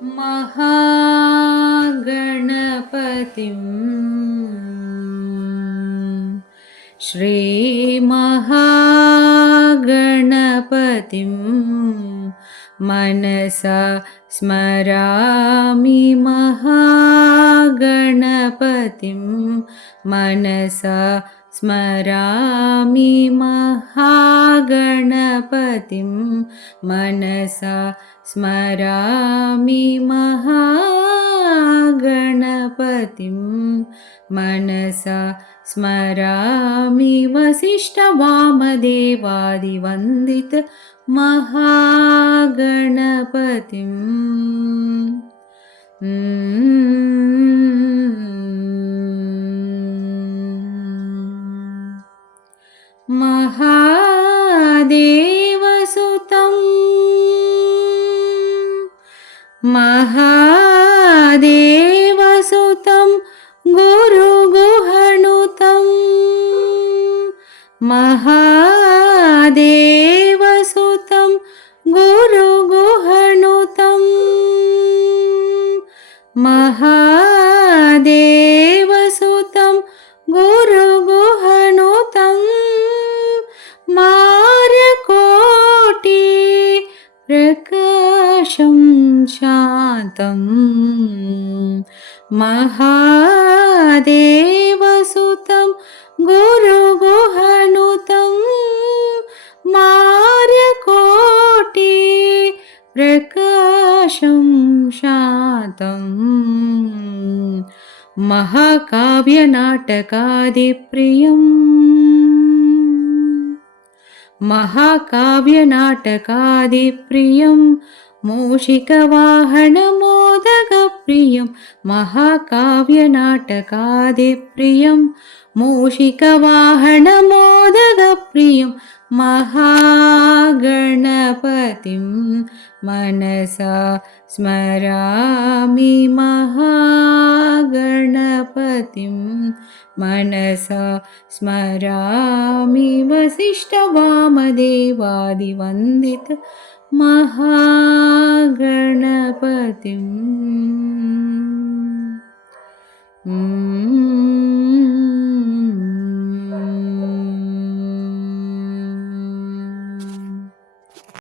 महागणपतिं श्रीमहागणपतिं मनसा स्मरामि महागणपतिं मनसा स्मरामि महागणपतिं मनसा स्मरामि महागणपतिं मनसा स्मरामि वसिष्ठवामदेवादिवन्दित महागणपतिम् महादेवसुतं महादेवसुतं गुरुगुहनुतं महादेवसुतं गुरुगुहनुतं महादेवसुतं गुरुगुहनुतं मार्कोटि प्रकाशं शान्तं महादेवसुतं गुरुगुहनुतं मार्कोटि प्रकाशं शान्तं महाकाव्यनाटकादिप्रियम् महाकाव्यनाटकादिप्रियं मूषिकवाहनमोदकप्रियं महाकाव्यनाटकादिप्रियं मूषिकवाहनमोदकप्रियं महागणपतिं मनसा स्मरामि महागणपतिं मनसा स्मरामि वसिष्ठवामदेवादिवन्दित महागणपतिम्